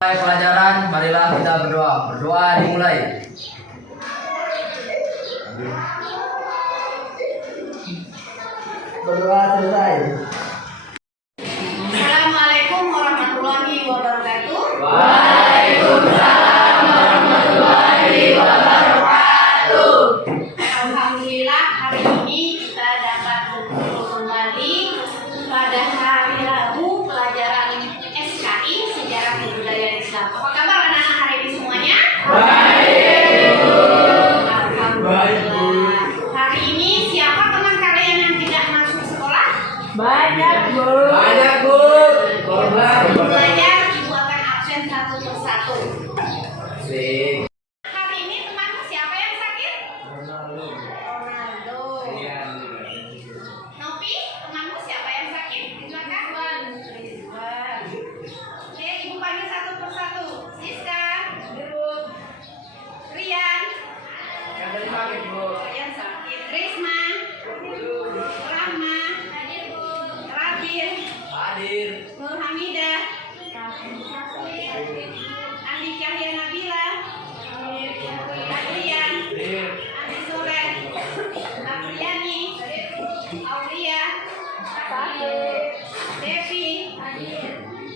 Mulai pelajaran, marilah kita berdoa. Berdoa dimulai. Berdoa selesai. Assalamualaikum warahmatullahi wabarakatuh. Waalaikumsalam warahmatullahi wabarakatuh. Alhamdulillah hari ini kita dapat berkumpul kembali pada hari Rabu pelajaran SKI Sejarah Kebudayaan Islam. Apa kabar anak-anak hari ini semuanya? Alhamdulillah. Hari ini siapa teman kalian yang tidak masuk sekolah? Banyak bu. Belajar ibu akan absen satu persatu. Sik. Hari ini temanmu siapa yang sakit? Ronaldo. Nopi, temanmu siapa yang sakit? Silakan. Ridwan. Oke, ibu panggil satu persatu. Siska. Rian. Rian sakit. Risma. Rahma. Rabin. Nur Hamidah. Andi Cahya Nabila. Adrian. Andi Soleh. Afriani. Aulia. Devi.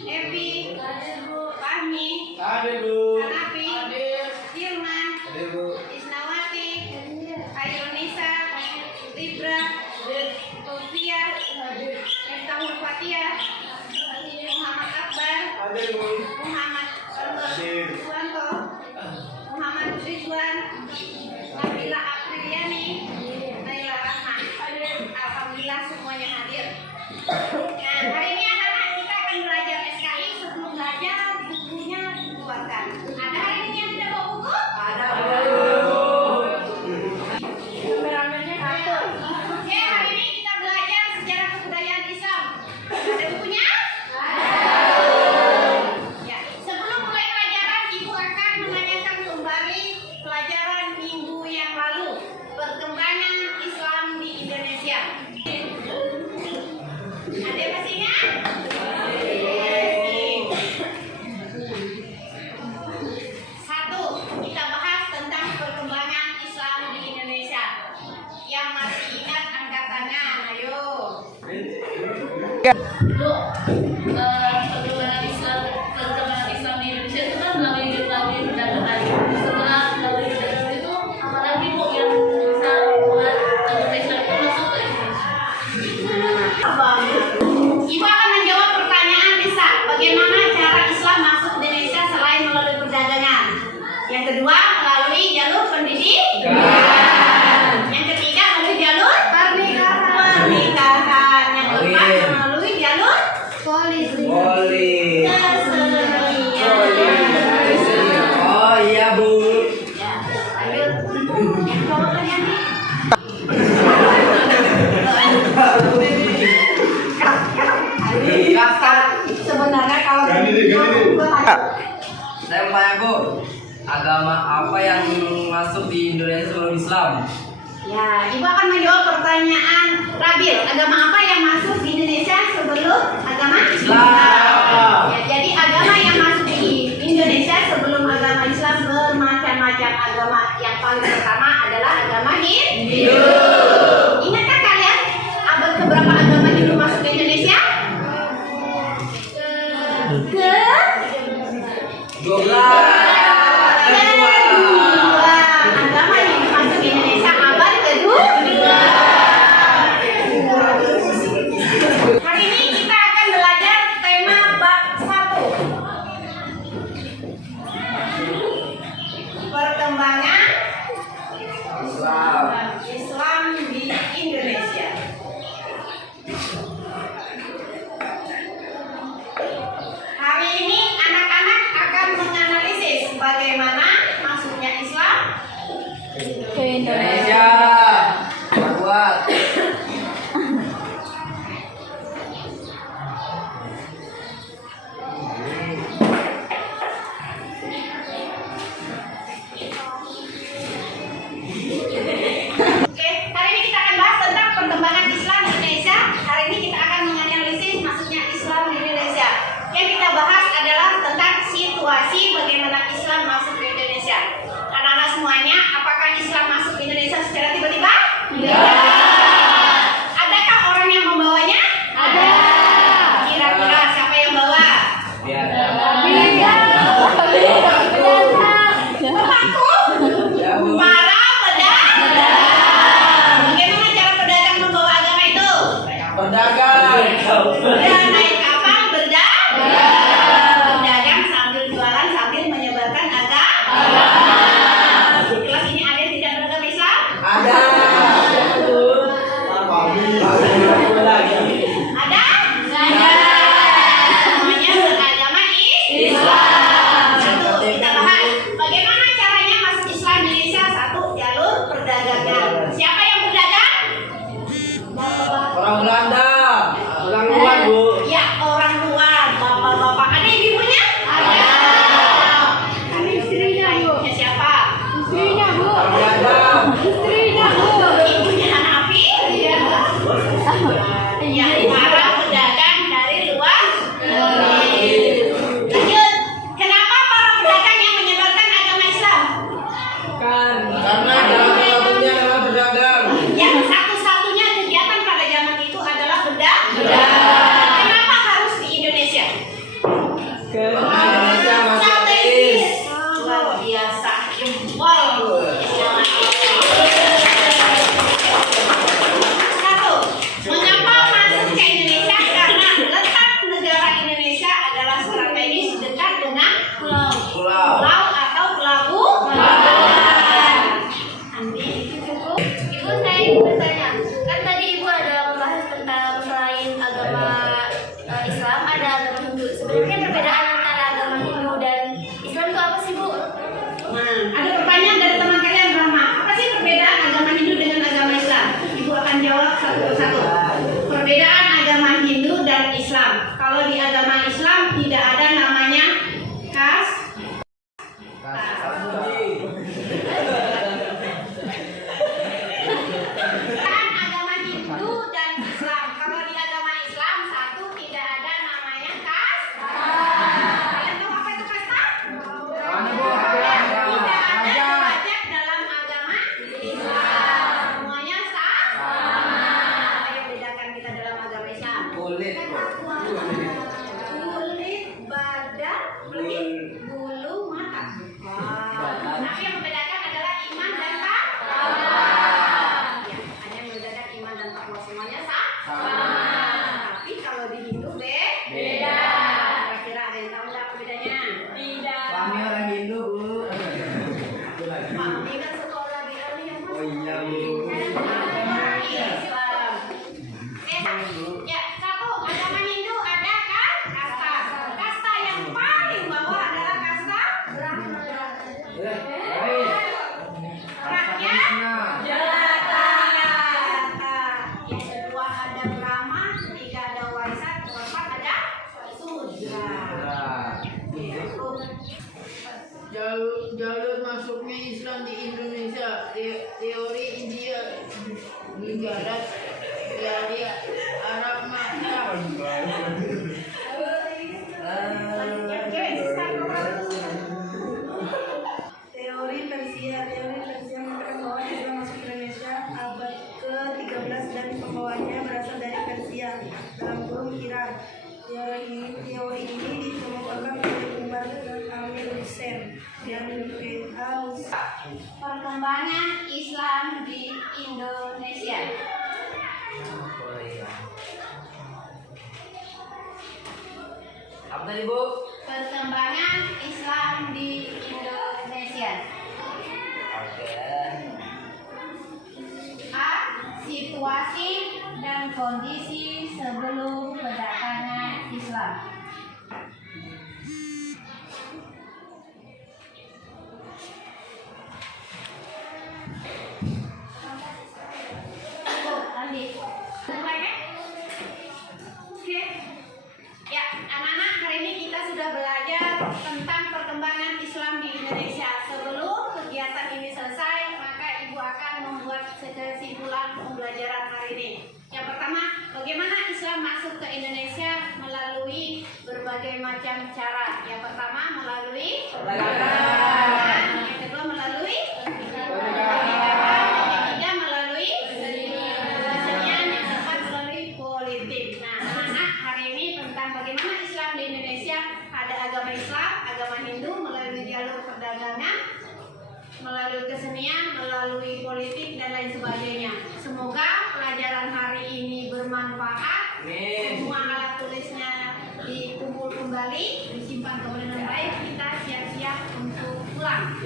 Evi. Fahmi. Hanafi. Hilman. Isnawati. Ayunisa. Libra. Sofia. Miftahul Fatihah. Muhammad Akbar. Muhammad Suwanto. Muhammad Ridwan. Nabila Apriliani. Naila Rahma. Alhamdulillah semuanya hadir. Nah, hari ini anak-anak kita akan belajar SKI. Sebelum belajar bukunya dikeluarkan. Ada hari ini yang tidak bawa buku? Ada. Oke, hari ini kita belajar sejarah kebudayaan Islam. Ada bukunya? Ya, sebelum mulai pelajaran, Ibu akan menanyakan kembali pelajaran minggu yang lalu, perkembangan Islam di Indonesia. Ada yang masih ingat? Satu, kita bahas tentang perkembangan Islam di Indonesia. Yang masih ingat angkat tangan, ayo. Perkembangan Islam di Indonesia itu kan melalui perdagangan. Setelah melalui perdagangan itu apalagi bu yang bisa membuat agama Islam itu masuk ke Indonesia? Ibu akan menjawab pertanyaan Lisa. Bagaimana cara Islam masuk ke Indonesia selain melalui perdagangan? Yang kedua, melalui jalur pendidikan. Yang ketiga, melalui jalur pernikahan. Yang keempat, melalui jalur Boleh. kesenian. Oh iya bu. Ya, lanjut. Yang jawabannya nih. Sebenarnya kalau Saya mau tanya bu, agama apa yang masuk di Indonesia sebelum Islam? ya, Ibu akan menjawab pertanyaan Rabil. Agama apa yang masuk di Indonesia sebelum agama Islam? Ya, jadi agama yang masuk di Indonesia sebelum agama Islam bermacam-macam agama. Yang paling pertama adalah agama Hindu. Ingatkah kalian abad keberapa agama Hindu masuk ke Indonesia? Ke 12. agama Hindu masuk ke Indonesia abad kedua. Hari ini kita akan belajar tema bab 1. Perkembangan Islam di Indonesia. Hari ini anak-anak akan menganalisis Sebenarnya perbedaan antara agama Hindu dan Islam itu apa sih, Bu? Nah, ada pertanyaan dari teman kalian, Rama. Apa sih perbedaan agama Hindu dengan agama Islam? Ibu akan jawab satu persatu. Perbedaan agama Hindu dan Islam. Kalau di agama Islam tidak ada namanya kas. Agama Hindu dan Islam. Kalau di agama Islam satu tidak ada namanya kas. Kalian tahu apa itu kasta? Tidak ada wajib dalam agama Islam. Semuanya sama. Apa yang membedakan kita dalam agama Islam? Kulit. Kulit, badan, bulu mata. Tapi yang membedakan adalah iman dan takwa. Ya, hanya membedakan iman dan takwa, semuanya sama. Tapi kalau di Hindu beda. Kira-kira ada yang tahu nggak bedanya? Tidak. Kami orang Hindu, Bu. Kami kan sekolah di Aliyah, Mas. Oh iya, Bu. Islam. Ya, satu, agama Hindu ada kan kasta. Kasta yang paling bawah adalah kasta rakyat jelata. Yang kedua ada Brahma, ketiga ada Waisak, keempat ada Sudra. Jalur masuknya Islam di Indonesia, teori India, Barat, dari Arab Makkah. Teori Persia mengatakan bahwa Islam masuk Indonesia abad ke-13 dan pembawanya berasal dari Persia dalam kurung Iran. Teori ini dikemukakan oleh Umar Amir Hussein yang Perkembangan Islam di Indonesia. Apa tadi, Bu? Perkembangan Islam di Indonesia. Oke. A. Situasi dan kondisi sebelum kedatangan Islam. Andi, mulai kan? Oke. Ya, anak-anak, hari ini kita sudah belajar tentang perkembangan Islam di Indonesia. Sebelum kegiatan ini selesai, maka Ibu akan membuat kesimpulan pembelajaran hari ini. Yang pertama, bagaimana Islam masuk ke Indonesia melalui berbagai macam cara. Yang pertama, melalui perdagangan. Yang kedua, melalui perdagangan. Yang ketiga, melalui kesenian. Yang keempat, melalui politik. Nah, anak-anak, hari ini tentang bagaimana Islam di Indonesia. Ada agama Islam, agama Hindu, melalui jalur perdagangan, melalui kesenian, melalui politik, dan lain sebagainya. Semoga pelajaran hari ini bermanfaat. Semua alat tulisnya dikumpul kembali, disimpan kembali dengan baik. Kita siap-siap untuk pulang.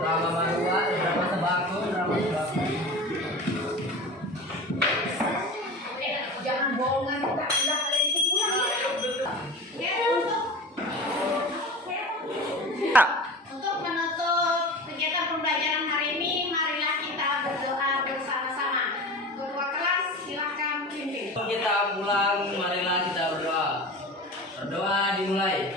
Drama Madua, drama Sebako, drama Sebako. Jangan bohongan, kita pulang, kalian ikut pulang ya. Untuk menutup kegiatan pembelajaran hari ini, marilah kita berdoa bersama-sama. Ketua kelas, silakan pimpin. Kita pulang, marilah kita berdoa. Berdoa dimulai.